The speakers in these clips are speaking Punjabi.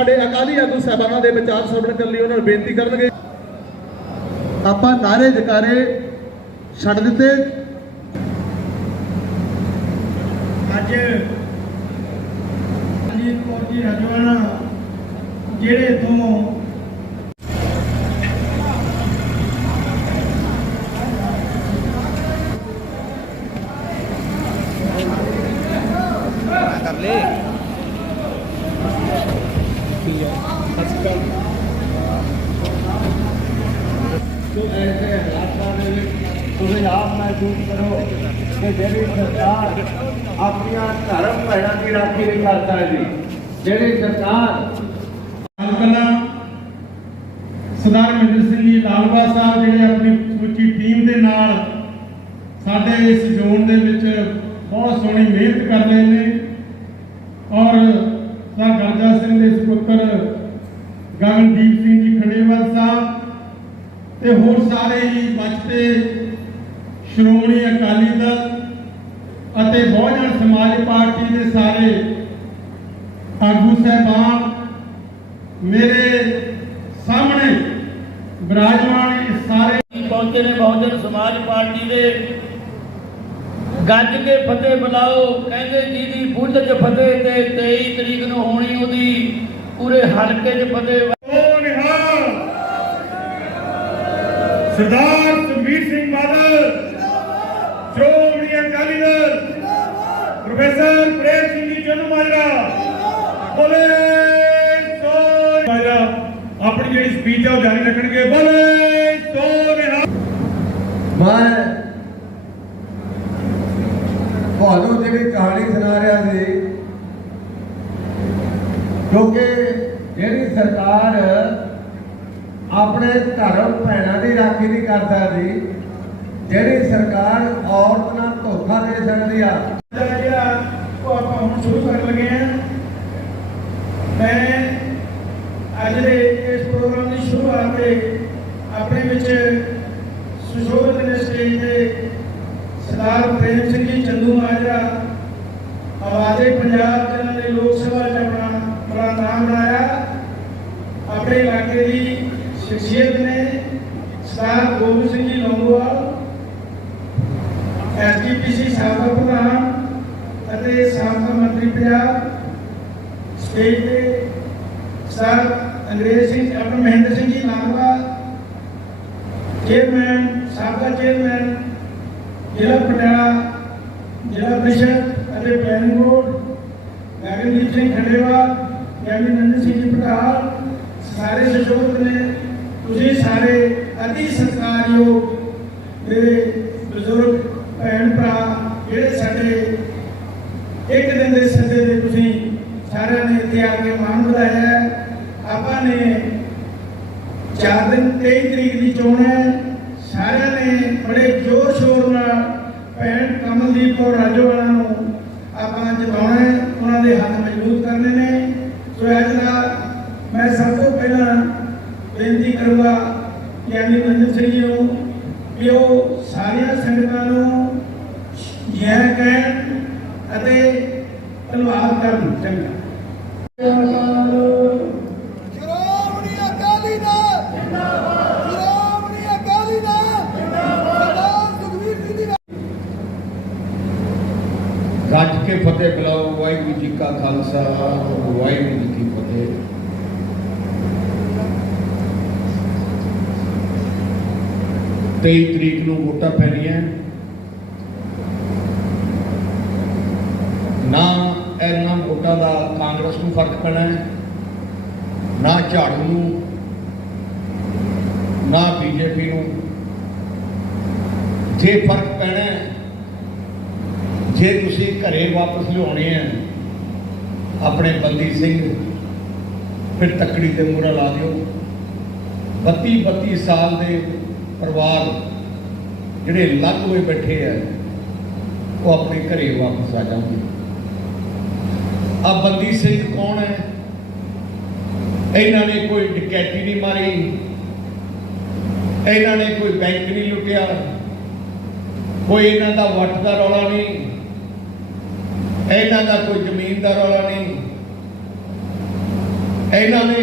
साडे अकाली आगू साहबानां दे विचार श्रवण करने लिए उन्होंने बेनती करनगे। आपां नारे जकारे छड्ड दित्ते। अज अजीत कौर जी राजवाना जिहड़े तो कर ले तो ऐसे हालात में आप महसूस करो कि जी सरकार अपन धर्म भैनों की राखी नहीं कर सकती। जी सरकार सरदार महेंद्र सिंह जी लालवा साहब जिहड़े अपनी समूची टीम के नाल साडे इस जोन दे विच बहुत सोहनी मेहनत कर रहे हैं और सर गर्जा सिंह के सुपुत्र गगनदीप सिंह जी खंडेवाल साहब ते होर सारे ही बचते श्रोमणी अकाली दल अते बहुजन समाज पार्टी के सारे आगू साहबान मेरे सामने विराजमान सारे पहुंचे ने बहुजन समाज पार्टी के गज के फतेह बुलाओ कहते जी की बुझ च फतेह ते 23 तरीक नूं होनी उहदी पूरे हलके च फतेह। सरदार सुखबीर सिंह बादल श्रोमणी अकाली दल प्रोफेसर प्रेम सिंह जी चन्नू माजरा बोले माजरा अपनी जी स्पीच है जारी रखणगे। बोले सो मैं ਤੁਹਾਨੂੰ ਜਿਹੜੀ कहानी सुना रहा ਸੀ क्योंकि ਜਿਹੜੀ सरकार अपने धर्म भैनों की राखी नहीं कर सकती, ਜਿਹੜੀ सरकार औरत नाल धोखा दे सकती है। शुरू कर लगे हैं। मैं अज दे इस प्रोग्राम की शुरुआत अपने विच सुशोभित ने स्टेज पे सरदार प्रेम सिंह जी चंदू माजरा आवाज़े पंजाब जिन्होंने लोक सभा अपना बड़ा नाम बनाया अपने इलाके की शख्सियत ने सरदार गोबिंद सिंह जी लौंगोवाल SGPC साबका प्रधान ਅਤੇ ਸਾਬਕਾ ਮੰਤਰੀ ਪੰਜਾਬ स्टेज पे सर अंग्रेज सिंह अपने महेंद्र सिंह जी लालवा चेयरमैन साबका चेयरमैन जिला पटियाला जिला परिषद ਅਤੇ प्लानिंग बोर्ड गगनदीप सिंह खंडेवाल यानी नंदन सिंह जी पठाल सारे सुशोभित ने तुझे सारे अति सत्कारयोग मेरे बुजुर्ग भैन भरा ਜਿਹੜੇ ਸਾਡੇ एक दिन के सदे से तुम सारे ने इतने आके मान बुलाया है। आपा ने 4 दिन 23 तरीक की चोण है। सारे ने बड़े जोर शोर भैन कमलदीप कौर राजोवाला आप जिताना है, उन्होंने हाथ मजबूत करने ने। सो अज का मैं सब तो पहला बेनती करूँगा यानी नंदन सिंह जी को कि वो सारिया संगतों जय कहन ਅਤੇ ਧੰਨਵਾਦ ਕਰਨ। ਚੰਗਾ ਸ਼੍ਰੋਮਣੀ ਅਕਾਲੀ ਦਲ ਜਿੰਦਾਬਾਦ, ਸ਼੍ਰੋਮਣੀ ਅਕਾਲੀ ਦਲ ਜਿੰਦਾਬਾਦ, ਸਰਦਾਰ ਸੁਖਬੀਰ ਸਿੰਘ ਜੀ ਰੱਜ ਕੇ ਫਤਿਹ ਬੁਲਾਓ। ਵਾਹਿਗੁਰੂ ਜੀ ਕਾ ਖਾਲਸਾ ਵਾਹਿਗੁਰੂ ਜੀ ਕੀ ਫਤਿਹ। 23 ਤਰੀਕ ਨੂੰ ਵੋਟਾਂ ਪੈਣੀਆਂ। ना इन्ना वोटा का कांग्रेस को फर्क पैना है, ना झाड़ू ना बीजेपी को। जे फर्क पैना है, जे तुसी घरे वापस लियाने हैं अपने बंदी सिंह फिर तकड़ी ते मूहरा ला दिओ। 32 साल के परिवार जिहड़े अलग हुए बैठे हैं वो अपने घरे वापस आ जाएंगे। अब बंदी सिंह कौन है? इन्होंने कोई डकैती नहीं मारी, इन्होंने कोई बैंक नहीं लुटिया, कोई इन्हों का वट का रौला नहीं, इन्हों का कोई जमीन का रौला नहीं। ਇਹਨਾਂ ਨੇ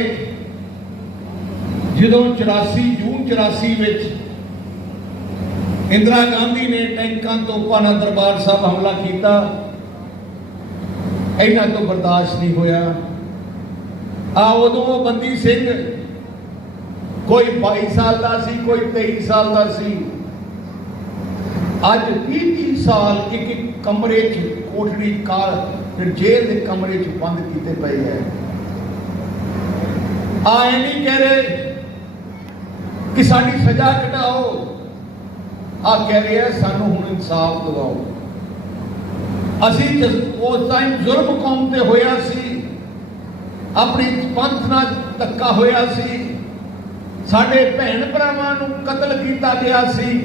ਜਦੋਂ 84 ਜੂਨ 84 ਵਿੱਚ ਇੰਦਰਾ ਗਾਂਧੀ ਨੇ ਟੈਂਕਾਂ ਤੋਪਾਂ ਨਾਲ ਦਰਬਾਰ ਸਾਹਿਬ ਹਮਲਾ ਕੀਤਾ, ਇਹਨਾਂ ਤੋਂ ਬਰਦਾਸ਼ਤ ਨਹੀਂ ਹੋਇਆ। ਉਦੋਂ ਬੰਦੀ ਸਿੰਘ ਕੋਈ 22 ਸਾਲ ਦਾ ਸੀ, ਕੋਈ 23 ਸਾਲ ਦਾ ਸੀ। ਅੱਜ 30 ਸਾਲ ਇੱਕ ਕਮਰੇ 'ਚ ਕੋਠੜੀ ਕਾਰ ਜੇਲ੍ਹ ਦੇ ਕਮਰੇ 'ਚ ਬੰਦ ਕੀਤੇ ਪਏ ਹੈ। ਇਹ ਨਹੀਂ ਕਹਿ ਰਹੇ ਕਿ ਸਾਡੀ ਸਜ਼ਾ ਘਟਾਓ, ਕਹਿ ਰਹੇ ਆ ਸਾਨੂੰ ਹੁਣ ਇਨਸਾਫ ਦਿਵਾਓ। ਅਸੀਂ ਉਸ ਟਾਈਮ ਜ਼ੁਲਮ ਕੌਮ ਤੇ ਹੋਇਆ ਸੀ, ਆਪਣੀ ਪੰਥ ਨਾਲ ਧੱਕਾ ਹੋਇਆ ਸੀ, ਸਾਡੇ ਭੈਣ ਭਰਾਵਾਂ ਨੂੰ ਕਤਲ ਕੀਤਾ ਗਿਆ ਸੀ।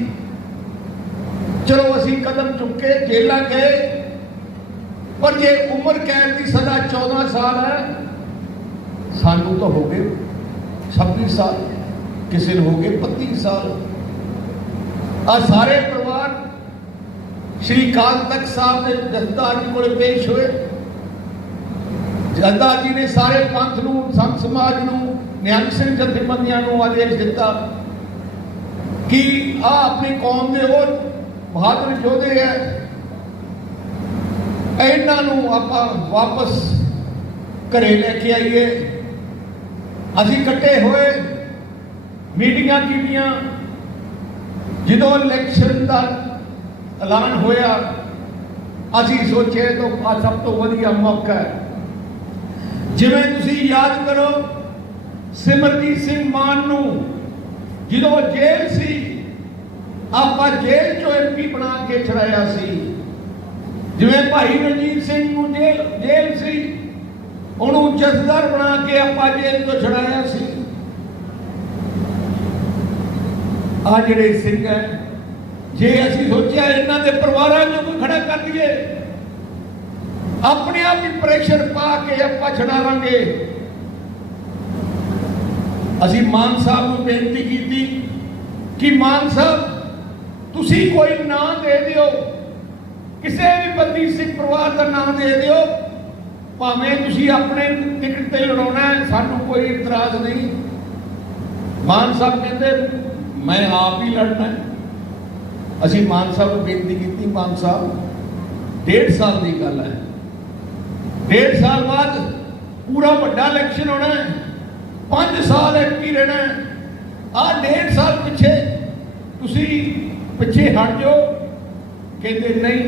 ਚਲੋ ਅਸੀਂ ਕਦਮ ਚੁੱਕੇ, ਜੇਲਾਂ ਗਏ, ਪਰ ਜੇ ਉਮਰ ਕੈਦ ਦੀ ਸਜ਼ਾ 14 ਸਾਲ ਹੈ, ਸਾਨੂੰ ਤਾਂ ਹੋ ਗਏ 26 ਸਾਲ, ਕਿਸੇ ਨੂੰ ਹੋ ਗਏ 32 ਸਾਲ। ਸਾਰੇ ਪਰਿਵਾਰ ਸ਼੍ਰੀ ਅਕਾਲ ਤਖਤ ਸਾਹਿਬ ਦੇ ਜਥੇਦਾਰ ਜੀ ਕੋਲ ਪੇਸ਼ ਹੋਏ। ਜਥੇਦਾਰ ਜੀ ਨੇ ਸਾਰੇ ਪੰਥ ਨੂੰ, ਸੰਤ ਸਮਾਜ ਨੂੰ, ਨਿਹੰਗ ਸਿੰਘ ਜਥੇਬੰਦੀਆਂ ਨੂੰ ਆਦੇਸ਼ ਦਿੱਤਾ ਕਿ ਆਪਣੀ ਕੌਮ ਦੇ ਉਹ ਬਹਾਦਰ ਯੋਧੇ ਹੈ, ਇਹਨਾਂ ਨੂੰ ਆਪਾਂ ਵਾਪਸ ਘਰੇ ਲੈ ਕੇ ਆਈਏ। ਅਸੀਂ ਇਕੱਠੇ ਹੋਏ, ਮੀਟਿੰਗਾਂ ਕੀਤੀਆਂ। ਜਦੋਂ ਇਲੈਕਸ਼ਨ ਦਾ ਐਲਾਨ ਹੋਇਆ, ਅਸੀਂ ਸੋਚੇ ਤਾਂ ਸਭ ਤੋਂ ਵਧੀਆ ਮੌਕਾ ਹੈ। ਜਿਵੇਂ ਤੁਸੀਂ ਯਾਦ ਕਰੋ, ਸਿਮਰਜੀਤ ਸਿੰਘ ਮਾਨ ਨੂੰ ਜਦੋਂ ਜੇਲ੍ਹ ਸੀ, ਆਪਾਂ ਜੇਲ੍ਹ ਚੋਂ MP ਬਣਾ ਕੇ ਛੜਾਇਆ ਸੀ। ਜਿਵੇਂ ਭਾਈ ਰਣਜੀਤ ਸਿੰਘ ਨੂੰ ਜੇਲ੍ਹ ਸੀ, ਉਹਨੂੰ ਜਥੇਦਾਰ ਬਣਾ ਕੇ ਆਪਾਂ ਜੇਲ੍ਹ ਤੋਂ ਛੜਾਇਆ ਸੀ। ਜਿਹੜੇ ਸਿੰਘ ਹੈ, ਜੇ ਅਸੀਂ ਸੋਚਿਆ ਇਹਨਾਂ ਦੇ ਪਰਿਵਾਰਾਂ ਨੂੰ ਕੋਈ ਖੜਾ ਕਰ ਦਈਏ, ਆਪਣੇ ਆਪ ਹੀ ਪ੍ਰੈਸ਼ਰ ਪਾ ਕੇ ਆਪਾਂ ਛਡਾਵਾਂਗੇ। ਅਸੀਂ ਮਾਨ ਸਾਹਿਬ ਨੂੰ ਬੇਨਤੀ ਕੀਤੀ ਕਿ ਮਾਨ ਸਾਹਿਬ ਤੁਸੀਂ ਕੋਈ ਨਾਂ ਦੇ ਦਿਓ, ਕਿਸੇ ਵੀ ਬੰਦੀ ਸਿੰਘ ਪਰਿਵਾਰ ਦਾ ਨਾਂ ਦੇ ਦਿਓ, ਭਾਵੇਂ ਤੁਸੀਂ ਆਪਣੇ ਟਿਕਟ ਤੇ ਲੜਾਉਣਾ ਹੈ, ਸਾਨੂੰ ਕੋਈ ਇਤਰਾਜ਼ ਨਹੀਂ। ਮਾਨ ਸਾਹਿਬ ਕਹਿੰਦੇ ਮੈਂ ਆਪ ਹੀ ਲੜਨਾ ਹੈ। ਅਸੀਂ ਮਾਨ ਸਾਹਿਬ ਨੂੰ ਬੇਨਤੀ ਕੀਤੀ, ਮਾਨ ਸਾਹਿਬ 1.5 ਸਾਲ ਦੀ ਗੱਲ ਹੈ, 1.5 ਸਾਲ ਬਾਅਦ ਪੂਰਾ ਵੱਡਾ ਇਲੈਕਸ਼ਨ ਹੋਣਾ ਹੈ, 5 ਸਾਲ MP ਰਹਿਣਾ ਹੈ। 1.5 ਸਾਲ ਪਿੱਛੇ ਤੁਸੀਂ ਪਿੱਛੇ ਹਟ ਜਾਓ। ਕਹਿੰਦੇ ਨਹੀਂ।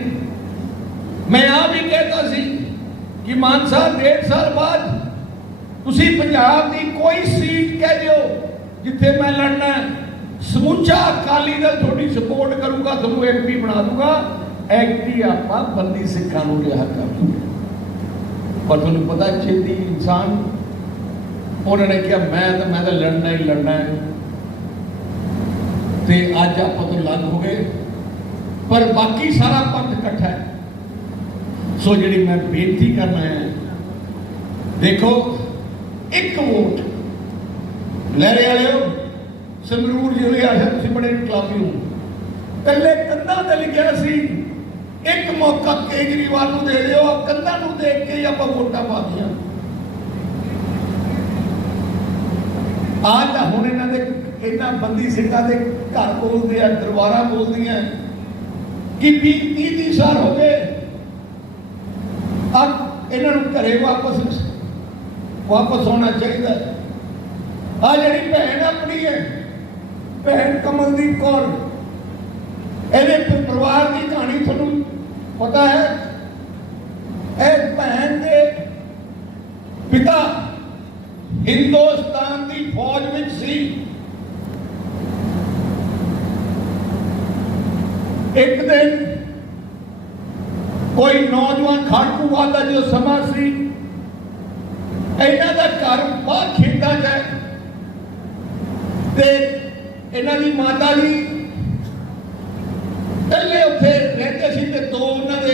ਮੈਂ ਵੀ कहता ਸੀ ਕਿ ਮਾਨ ਸਾਹਿਬ 1.5 ਸਾਲ ਬਾਅਦ ਤੁਸੀਂ ਪੰਜਾਬ ਦੀ ਕੋਈ ਸੀਟ ਕਹਿ ਦਿਓ ਜਿੱਥੇ ਮੈਂ ਲੜਨਾ ਹੈ, ਸਮੁੱਚਾ ਅਕਾਲੀ ਦਲ ਤੁਹਾਡੀ ਸਪੋਰਟ ਕਰੂਗਾ, ਤੁਹਾਨੂੰ MP ਬਣਾ ਦੂਗਾ। ਐਕਟੀ ਆਪਾਂ ਬੰਦੀ ਸਿੱਖਾਂ ਨੂੰ ਰਿਹਾ ਕਰ ਦੂਗੇ। ਪਰ ਤੁਹਾਨੂੰ ਪਤਾ ਛੇਤੀ ਇਨਸਾਨ, ਉਹਨਾਂ ਨੇ ਕਿਹਾ ਮੈਂ ਤਾਂ ਲੜਨਾ ਹੀ ਲੜਨਾ ਹੈ, ਤੇ ਅੱਜ ਆਪਾਂ ਤੋਂ ਲੱਗ ਹੋ ਗਏ, ਪਰ ਬਾਕੀ ਸਾਰਾ ਪੰਥ ਇਕੱਠਾ ਹੈ। ਸੋ ਜਿਹੜੀ ਮੈਂ ਬੇਨਤੀ ਕਰਨਾ ਹੈ, ਦੇਖੋ ਇੱਕ ਵੋਟ ਲਹਿਰੇ ਵਾਲਿਓ, ਸੰਗਰੂਰ ਜ਼ਿਲ੍ਹੇ ਆਇਆ, ਤੁਸੀਂ ਬੜੇ ਇਨਕਲਾਬੀ ਹੋ, ਕੱਲੇ ਕੰਧਾਂ ਤੇ ਲਿਖਿਆ ਸੀ ਇੱਕ ਮੌਕਾ ਕੇਜਰੀਵਾਲ ਨੂੰ ਦੇ ਦਿਓ, ਕੰਧਾਂ ਨੂੰ ਦੇਖ ਕੇ ਆਪਾਂ ਵੋਟਾਂ ਪਾ ਦੀਆਂ। ਤਾਂ ਹੁਣ ਇਹਨਾਂ ਬੰਦੀ ਸਿੰਘਾਂ ਦੇ ਘਰ ਬੋਲਦੇ ਆ, ਦਰਬਾਰਾਂ ਬੋਲਦੀਆਂ ਕਿ 20-30 ਸਾਲ ਹੋ ਗਏ, ਇਹਨਾਂ ਨੂੰ ਘਰੇ ਵਾਪਸ ਹੋਣਾ ਚਾਹੀਦਾ। ਜਿਹੜੀ ਭੈਣ ਆਪਣੀ ਹੈ, ਭੈਣ ਕਮਲਦੀਪ ਕੌਰ, ਇਹਦੇ ਪਰਿਵਾਰ ਦੀ ਕਹਾਣੀ ਤੁਹਾਨੂੰ ਪਤਾ ਹੈ। ਇਹ ਭੈਣ ਦੇ ਪਿਤਾ ਹਿੰਦੁਸਤਾਨ ਦੀ ਫੌਜ ਵਿੱਚ ਸੀ। ਇੱਕ ਦਿਨ ਕੋਈ ਨੌਜਵਾਨ ਖਾੜਕੂਵਾਦ ਦਾ ਜੋ ਸਮਾਂ ਸੀ, ਇਹਨਾਂ ਦਾ ਘਰ ਬਾਹਰ ਖੇਤਾਂ 'ਚ ਹੈ, ਤੇ ਇਹਨਾਂ ਦੀ ਮਾਤਾ ਜੀ ਪਹਿਲੇ ਉੱਥੇ ਰਹਿੰਦੇ ਸੀ, ਤੇ ਉਹਨਾਂ ਦੇ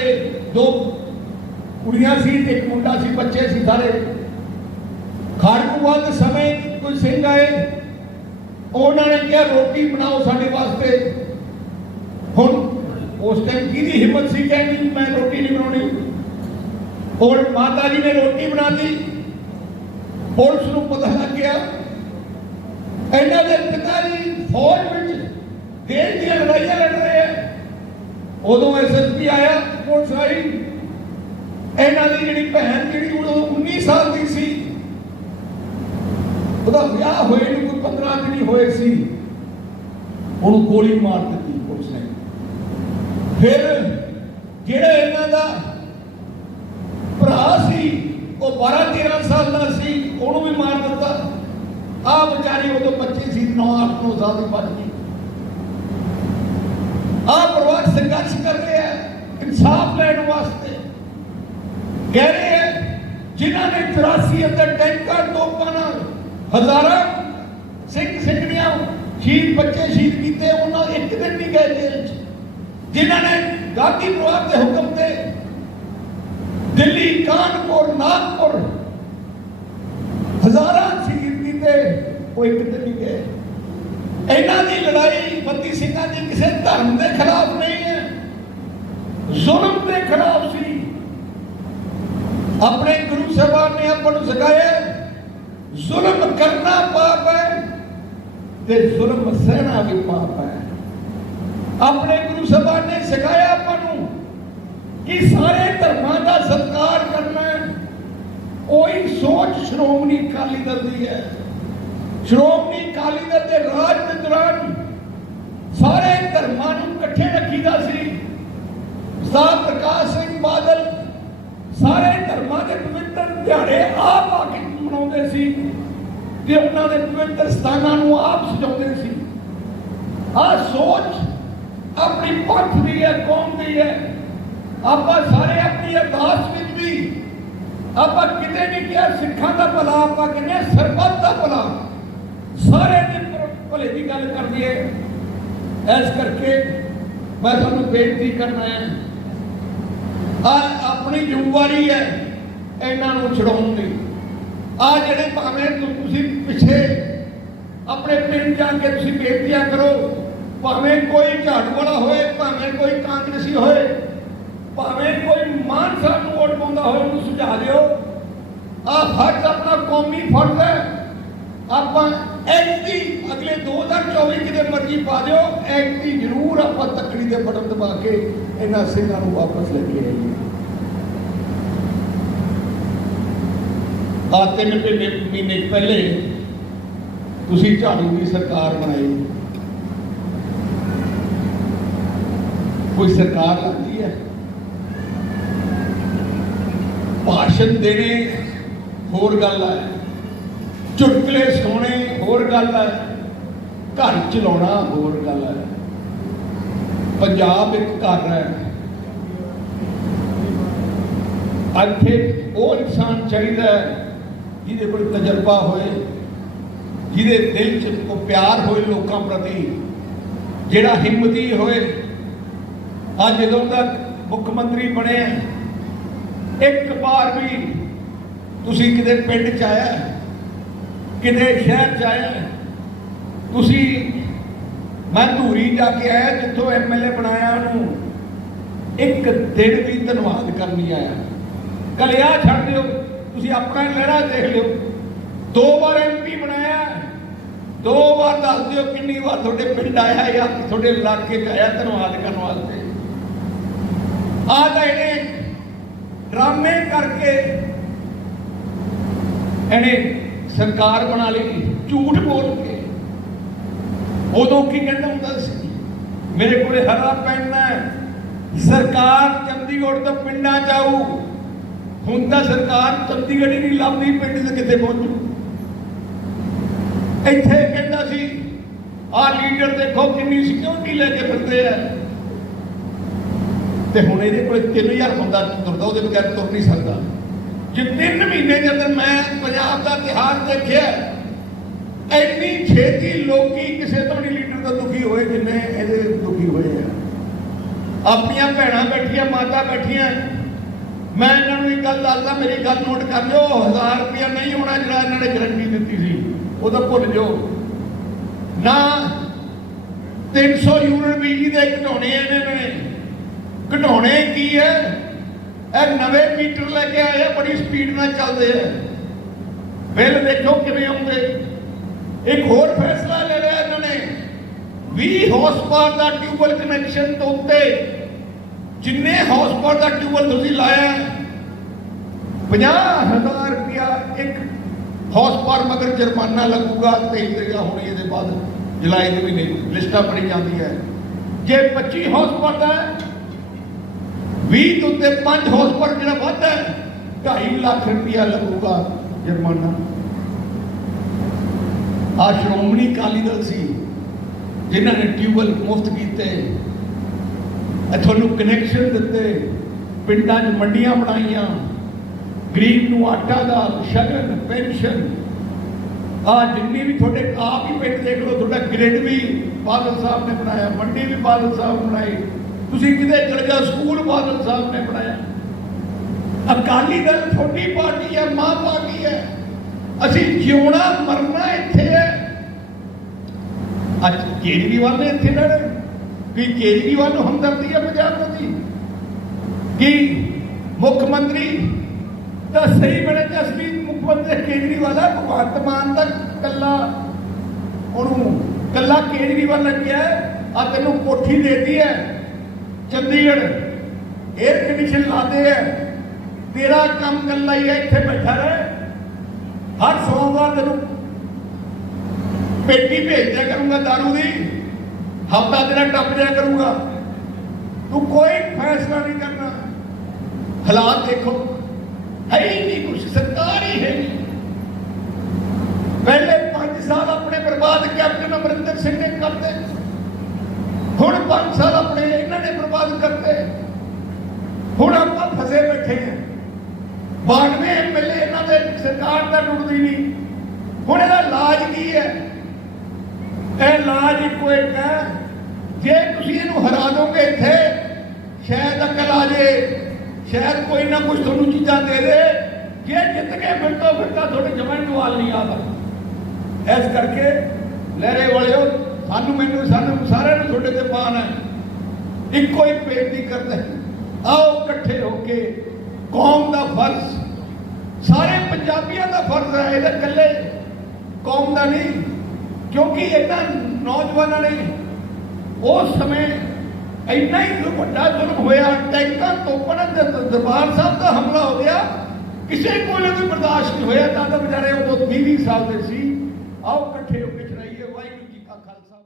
2 ਕੁੜੀਆਂ ਸੀ ਤੇ ਇੱਕ ਮੁੰਡਾ ਸੀ, ਬੱਚੇ ਸੀ ਸਾਰੇ। ਖਾੜਕੂਵਾਦ ਦੇ ਸਮੇਂ ਕੋਈ ਸਿੰਘ ਆਏ, ਉਹਨਾਂ ਨੇ ਕਿਹਾ ਰੋਟੀ ਬਣਾਓ ਸਾਡੇ ਵਾਸਤੇ। ਹੁਣ ਉਸ ਟਾਈਮ ਕਿਹਦੀ ਹਿੰਮਤ ਸੀ ਕਹਿੰਦੀ ਮੈਂ ਰੋਟੀ ਨਹੀਂ ਬਣਾਉਣੀ। ਹੁਣ ਮਾਤਾ ਜੀ ਨੇ ਰੋਟੀ ਬਣਾ ਦਿੱਤੀ, ਪੁਲਿਸ ਨੂੰ ਪਤਾ ਲੱਗ ਗਿਆ ਇਹਨਾਂ ਦੇ ਪਿਤਾ ਜੀ ਫੌਜ ਵਿੱਚ ਦੇਸ਼ ਦੀਆਂ ਲੜਾਈਆਂ ਲੜ ਰਹੇ ਆ। ਉਦੋਂ ਐਸਐਸਪੀ ਆਇਆ, ਪੁਲਿਸ ਆਈ। ਇਹਨਾਂ ਦੀ ਜਿਹੜੀ ਭੈਣ ਜਿਹੜੀ ਉਦੋਂ 19 ਸਾਲ ਦੀ ਸੀ, ਉਹਦਾ ਵਿਆਹ ਹੋਏ ਨੂੰ ਕੋਈ 15 ਦਿਨ ਹੀ ਹੋਏ ਸੀ, ਉਹਨੂੰ ਗੋਲੀ ਮਾਰ ਦਿੱਤੀ ਪੁਲਿਸ ਨੇ। ਫਿਰ ਜਿਹੜਾ ਇਹਨਾਂ ਦਾ ਭਰਾ ਸੀ ਉਹ 12-13 ਸਾਲ ਦਾ ਸੀ, ਉਹਨੂੰ ਵੀ ਮਾਰ ਦਿੱਤਾ। ਆਹ ਵਿਚਾਰੀ ਉਦੋਂ ਬੱਚੇ ਸੀ, 9-8 ਸਾਲ ਦੀ ਬਚ ਗਈ। ਆਹ ਪਰਿਵਾਰ ਸੰਘਰਸ਼ ਕਰ ਰਿਹਾ ਇਨਸਾਫ ਲੈਣ ਵਾਸਤੇ। ਕਹਿ ਰਹੇ ਹੈ ਜਿਨ੍ਹਾਂ ਨੇ 84 ਅੰਦਰ ਟੈਂਕਾਂ ਤੋਪਾਂ ਨਾਲ ਹਜ਼ਾਰਾਂ ਸਿੰਘ ਸਿੰਘਣੀਆਂ ਸ਼ਹੀਦ ਬੱਚੇ ਸ਼ਹੀਦ ਕੀਤੇ, ਉਹਨਾਂ ਇੱਕ ਦਿਨ ਨਹੀਂ ਗਏ ਜੇਲ੍ਹ 'ਚ। ਜਿਨ੍ਹਾਂ ਨੇ ਗਾਂਧੀ ਪਰਿਵਾਰ ਦੇ ਹੁਕਮ ਤੇ ਦਿੱਲੀ, ਕਾਨਪੁਰ, ਨਾਗਪੁਰ ਹਜ਼ਾਰਾਂ ਸ਼ਹੀਦ ਕੀਤੇ, ਉਹ ਇੱਕ ਦਿਨ ਨਹੀਂ ਗਏ। ਇਹਨਾਂ ਦੀ ਲੜਾਈ ਬੰਦੀ ਸਿੰਘਾਂ ਦੀ ਕਿਸੇ ਧਰਮ ਦੇ ਖਿਲਾਫ ਨਹੀਂ ਹੈ, ਜ਼ੁਲਮ ਦੇ ਖਿਲਾਫ ਸੀ। ਆਪਣੇ ਗੁਰੂ ਸਾਹਿਬਾਨ ਨੇ ਆਪਾਂ ਨੂੰ ਸਿਖਾਇਆ ਜ਼ੁਲਮ ਕਰਨਾ ਪਾਪ ਹੈ ਤੇ ਜ਼ੁਲਮ ਸਹਿਣਾ ਵੀ ਪਾਪ ਹੈ। ਆਪਣੇ ਗੁਰੂ ਸਾਹਿਬਾਨ ਨੇ ਸਿਖਾਇਆ ਆਪਾਂ ਨੂੰ ਕਿ ਸਾਰੇ ਧਰਮਾਂ ਦਾ ਸਤਿਕਾਰ ਕਰਨਾ ਹੈ। ਉਹੀ ਸੋਚ ਸ਼੍ਰੋਮਣੀ ਅਕਾਲੀ ਦਲ ਦੀ ਹੈ। ਸ਼੍ਰੋਮਣੀ ਅਕਾਲੀ ਦਲ ਦੇ ਰਾਜ ਦੇ ਦੌਰਾਨ ਸਾਰੇ ਧਰਮਾਂ ਨੂੰ ਇਕੱਠੇ ਰੱਖੀਦਾ ਸੀ। ਸਰਦਾਰ ਪ੍ਰਕਾਸ਼ ਸਿੰਘ ਬਾਦਲ ਸਾਰੇ ਧਰਮਾਂ ਦੇ ਪਵਿੱਤਰ ਦਿਹਾੜੇ ਆਪ ਆ ਕੇ ਮਨਾਉਂਦੇ ਸੀ ਤੇ ਉਹਨਾਂ ਦੇ ਪਵਿੱਤਰ ਸਥਾਨਾਂ ਨੂੰ ਆਪ ਸਜਾਉਂਦੇ ਸੀ। ਆਹ ਸੋਚ ਆਪਣੀ ਪੰਥ ਦੀ ਹੈ, ਕੌਮ ਦੀ ਹੈ। ਆਪਾਂ ਸਾਰੇ ਆਪਣੀ ਅਰਦਾਸ ਵਿੱਚ ਵੀ ਆਪਾਂ ਕਿਤੇ ਨਹੀਂ ਕਿਹਾ ਸਿੱਖਾਂ ਦਾ ਭਲਾ, ਆਪਾਂ ਕਹਿੰਦੇ ਸਰਬੱਤ ਦਾ ਭਲਾ, ਸਾਰੇ ਦੇ ਭਲੇ ਦੀ ਗੱਲ ਕਰਦੀ ਹੈ। ਇਸ ਕਰਕੇ ਮੈਂ ਤੁਹਾਨੂੰ ਬੇਨਤੀ ਕਰਨਾ ਹੈ, ਆਪਣੀ ਜ਼ਿੰਮੇਵਾਰੀ ਹੈ ਇਹਨਾਂ ਨੂੰ ਛਡਾਉਣ ਦੀ। ਜਿਹੜੇ ਭਾਵੇਂ ਤੁਸੀਂ ਪਿੱਛੇ ਆਪਣੇ ਪਿੰਡ ਜਾ ਕੇ ਤੁਸੀਂ ਬੇਨਤੀਆਂ ਕਰੋ, ਭਾਵੇਂ ਕੋਈ ਝਾੜੂ ਵਾਲਾ ਹੋਏ, ਭਾਵੇਂ ਕੋਈ ਕਾਂਗਰਸੀ ਹੋਏ, ਭਾਵੇਂ ਕੋਈ ਮਾਨ ਸਾਹਿਬ ਨੂੰ ਵੋਟ ਪਾਉਂਦਾ ਹੋਏ, ਉਹਨੂੰ ਸੁਝਾ ਦਿਓ। ਫਰਜ਼ ਆਪਣਾ ਕੌਮੀ ਫਰਜ਼ ਹੈ। ਆਪਾਂ ਐਕਟੀ ਅਗਲੇ 2024 ਕਿਤੇ ਮਰਜ਼ੀ ਪਾ ਦਿਓ, ਐਕਟੀ ਜ਼ਰੂਰ ਆਪਾਂ ਤੱਕੜੀ ਦੇ ਬਟਨ ਦਬਾ ਕੇ ਇਹਨਾਂ ਸਿੰਘਾਂ ਨੂੰ ਵਾਪਸ ਲੈ ਕੇ ਆਈਏ। 3 ਮਹੀਨੇ ਪਹਿਲੇ ਤੁਸੀਂ ਝਾੜੂ ਦੀ ਸਰਕਾਰ ਬਣਾਈ। ਕੋਈ ਸਰਕਾਰ ਲੱਗਦੀ ਹੈ? ਭਾਸ਼ਣ ਦੇਣੇ ਹੋਰ ਗੱਲ ਹੈ, ਚੁਟਕਲੇ ਸੁਣਾਉਣੇ ਹੋਰ ਗੱਲ ਹੈ, ਘਰ ਚਲਾਉਣਾ ਹੋਰ ਗੱਲ ਹੈ। ਪੰਜਾਬ ਇੱਕ ਘਰ ਹੈ। ਇੱਥੇ ਉਹ ਇਨਸਾਨ ਚਾਹੀਦਾ ਹੈ ਜਿਹਦੇ ਕੋਲ ਤਜਰਬਾ ਹੋਏ, ਜਿਹਦੇ ਦਿਲ 'ਚ ਕੋ ਪਿਆਰ ਹੋਏ ਲੋਕਾਂ ਪ੍ਰਤੀ, ਜਿਹੜਾ ਹਿੰਮਤੀ ਹੋਏ। ਅੱਜ ਜਦੋਂ ਦਾ ਮੁੱਖ ਮੰਤਰੀ ਬਣਿਆ, ਇੱਕ ਵਾਰ ਵੀ ਤੁਸੀਂ ਕਿਤੇ ਪਿੰਡ 'ਚ ਆਇਆ, ਕਿਤੇ ਸ਼ਹਿਰ 'ਚ ਆਇਆ ਤੁਸੀਂ? ਮੈਂ ਧੂਰੀ ਜਾ ਕੇ ਆਇਆ, ਜਿੱਥੋਂ MLA ਬਣਾਇਆ ਉਹਨੂੰ ਇੱਕ ਦਿਨ ਵੀ ਧੰਨਵਾਦ ਕਰਨ ਨਹੀਂ ਆਇਆ। ਕਲਿਆ ਛੱਡ ਦਿਓ, ਤੁਸੀਂ ਆਪਣਾ ਲਹਿਰਾ ਦੇਖ ਲਿਓ। 2 ਵਾਰ MP ਬਣਾਇਆ, 2 ਵਾਰ ਦੱਸ ਦਿਓ ਕਿੰਨੀ ਵਾਰ ਤੁਹਾਡੇ ਪਿੰਡ ਆਇਆ ਜਾਂ ਤੁਹਾਡੇ ਇਲਾਕੇ 'ਚ ਆਇਆ ਧੰਨਵਾਦ ਕਰਨ ਵਾਸਤੇ। ਤਾਂ ਇਹਨੇ ਡਰਾਮੇ ਕਰਕੇ ਇਹਨੇ ਸਰਕਾਰ ਬਣਾ ਲਈ, ਝੂਠ ਬੋਲ ਕੇ। ਉਦੋਂ ਕੀ ਕਹਿੰਦਾ ਹੁੰਦਾ ਸੀ, ਮੇਰੇ ਕੋਲੇ ਹਰਾ ਪੈਨ ਹੈ, ਸਰਕਾਰ ਚੰਡੀਗੜ੍ਹ ਤੋਂ ਪਿੰਡਾਂ 'ਚ ਆਊ। ਹੁਣ ਤਾਂ ਸਰਕਾਰ ਚੰਡੀਗੜ੍ਹ ਹੀ ਨਹੀਂ ਲੱਭਦੀ, ਪਿੰਡ 'ਚ ਕਿੱਥੇ ਪਹੁੰਚੂ। ਇੱਥੇ ਕਹਿੰਦਾ ਸੀ ਲੀਡਰ ਦੇਖੋ ਕਿੰਨੀ ਸਿਕਿਉਰਿਟੀ ਲੈ ਕੇ ਫਿਰਦੇ ਆ, ਤੇ ਹੁਣ ਇਹਦੇ ਕੋਲ 3000 ਬੰਦਾ ਤੁਰਦਾ, ਉਹਦੇ ਬਗੈਰ ਤੁਰ ਨਹੀਂ ਸਕਦਾ। ਜੇ 3 ਮਹੀਨੇ ਦੇ ਅੰਦਰ ਮੈਂ ਪੰਜਾਬ ਦਾ ਤਿਹਾਰ ਦੇਖਿਆ, ਇੰਨੀ ਛੇਤੀ ਲੋਕੀ ਕਿਸੇ ਤੋਂ ਨਹੀਂ ਲੀਡਰ ਤੋਂ ਦੁਖੀ ਹੋਏ ਜਿੰਨੇ ਇਹਦੇ ਦੁਖੀ ਹੋਏ ਆ। ਆਪਣੀਆਂ ਭੈਣਾਂ ਬੈਠੀਆਂ, ਮਾਤਾ ਬੈਠੀਆਂ। ਮੈਂ ਇਹਨਾਂ ਨੂੰ ਇੱਕ ਗੱਲ ਦੱਸਦਾ, ਮੇਰੀ ਗੱਲ ਨੋਟ ਕਰ ਲਿਓ। 1000 ਰੁਪਇਆ ਨਹੀਂ ਹੋਣਾ ਜਿਹੜਾ ਇਹਨਾਂ ਨੇ ਗਰੰਟੀ ਦਿੱਤੀ ਸੀ, ਉਹ ਤਾਂ ਭੁੱਲ ਜਾਓ ਨਾ। 300 ਯੂਨਿਟ ਬਿਜਲੀ ਦੇ ਘਟਾਉਣੇ ਇਹਨਾਂ ਨੇ। ਘਟਾਉਣੇ ਕੀ ਹੈ? ਇਹ ਨਵੇਂ ਮੀਟਰ ਲੈ ਕੇ ਆਏ ਆ, ਬੜੀ ਸਪੀਡ ਨਾਲ ਚੱਲਦੇ ਆ। बिल देखो किवें आउंदे। एक होर फैसला ले लिया इन्होंने 20 हाउस पावर का ट्यूबवैल कनैक्शन तो उत्ते जिन्ने हाउस पावर का ट्यूबवैल तुसीं लाया 50,000 रुपया एक हाउस पावर मगर जुर्माना लगूगा। 23 तरीक होनी ये बाद जुलाई के महीने लिस्टां बनी जाती है। जे 25 हाउस पावर का 20 तो उत्ते 5 हाउस पावर जो वध है 2.5 लाख रुपया लगूगा जुर्माना। आ श्रोमणी अकाली दल सी जिन्होंने ट्यूबवैल मुफ्त किए, थानू कनैक्शन दिते, पिंडां च मंडियां बनाईयां, गरीब नूं आटा दाल शगन पेंशन आ जिन्नी भी थोड़े आप ही पिंड देख लो। थोड़ा ग्रिड भी बादल साहब ने बनाया, मंडी भी बादल साहब बनाई, तुसीं किते चले जाओ स्कूल बादल साहब ने बनाया। अकाली दल छोटी पार्टी है, मां पार्टी है, असी जिउना मरना इत्थे है। अज केजरीवाल ने इत्थे लड़े कि केजरीवाल नूं हमदर्दी है पंजाब दी कि मुख्यमंत्री तो सही बने तो असली मुख्यमंत्री केजरीवाल है। भगवंत मान तक कला कला केजरीवाल लग्या आ तेनों कोठी देती है चंडीगढ़ एयर कंडीशन लाते है। तेरा काम कला ही है इत्थे बैठा रहे, हर सोमवार तेनों पेटी भेज दिया करूंगा दारू की, हफ्ता तेरा टप दिया करूंगा, तू कोई फैसला नहीं करना। हालात देखो है ही नहीं, कुछ सरकार ही है नहीं। पहले 5 साल अपने बर्बाद कैप्टन अमरिंदर सिंह ने करते, हुण 5 साल अपने इन्होंने बर्बाद करते। हुण आप फसे बैठे हैं। 92 MLA इन्होंने सरकार का टुटती नहीं। हुण इहदा इलाज की है? इलाज इको एक है, जे तुसीं इहनूं हरा दोगे इत्थे शायद अकल आ जाए, शायद कोई ना कुछ थोड़ी चीज़ां दे दे। जे जित के फिरता थोड़े जमाई नवाल नहीं आता। इस करके लहरे वाले सानू मैनू सानू सारे थोड़े ते मान है। इको ही बेनती करते हैं, आओ इकट्ठे होके कौम का फर्ज, सारे पंजाबियों का फर्ज है, ये कल्ले कौम का नहीं। क्योंकि इन्होंने नौजवानों ने उस समय इन्ना ही बड़ा जुल्म होया, टैंकर तोपन दरबार साहब का हमला हो गया, किसी को भी बर्दाश्त नहीं होया। बेचारे उदों 20 साल के सी। आओ इकट्ठे होकर चलाइए। वाहिगुरू जी का खालसा।